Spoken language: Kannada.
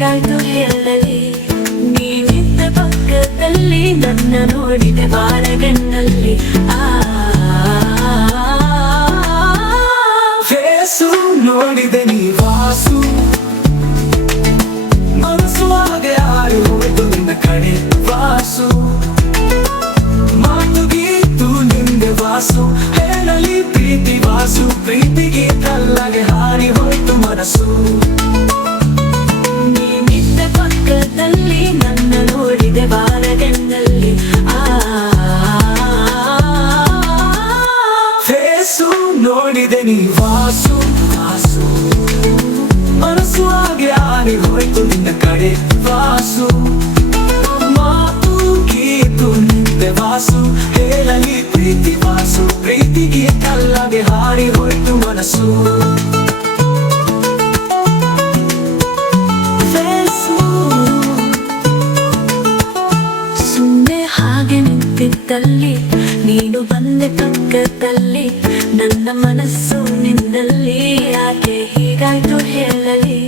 ಹೀಗಾಯ್ತು ಹೇಳಲಿ. ನೀನಿದ್ದ ಪಕ್ಕದಲ್ಲಿ ನನ್ನ ನೋಡಿದೆ ಬಾರಗಣ್ಣಲ್ಲಿ. ಫೇಸು ನೋಡಿದೆ ನೀ ವಾಸು, ಮನಸ್ಸು ಹಾಗೆ ಹಾರಿ ಹೋಯ್ತು ನಿನ್ನ ಕಡೆ ವಾಸು. ಮಾತು ಗೀತು ನಿಂದೆ ವಾಸು, ಹೇಳಲಿ ಪ್ರೀತಿ ವಾಸು. ಪ್ರೀತಿಗೆ ಕಲ್ಲಗೆ ಹಾರಿ ಹೋಯ್ತು ಮನಸ್ಸು. ನೀನಿದ್ದ ಪಕ್ಕದಲ್ಲಿ ನನ್ನ ನೋಡಿದೆ ಬಾರಗಣ್ಣಲ್ಲಿ. ಫೇಸು ನೋಡಿದೆ ನೀ ವಾಸು, ವಾಸು. ಮನಸ್ಸು ಹಾಗೆ ಹಾರಿ ಹೋಯ್ತು ನಿನ್ನ ಕಡೆ ವಾಸು. ಮಾತು ಗೀತು ನಿಂದೆ ವಾಸು, ಹೇಳಲಿ ಪ್ರೀತಿ ವಾಸು. ಪ್ರೀತಿಗೆ ಕಲ್ಲಗೆ ಹಾರಿ ಹೋಯ್ತು ಮನಸ್ಸು. ಸುಮ್ಮನೆ ಹಾಗೆ ನಿಂತಿದ್ದಲ್ಲಿ ನೀನು ಬಂದೆ ಪಕ್ಕದಲ್ಲಿ. ನನ್ನ ಮನಸ್ಸು ನಿನ್ನಲ್ಲಿ ಯಾಕೆ ಹೀಗಾಯ್ತು ಹೇಳಲಿ.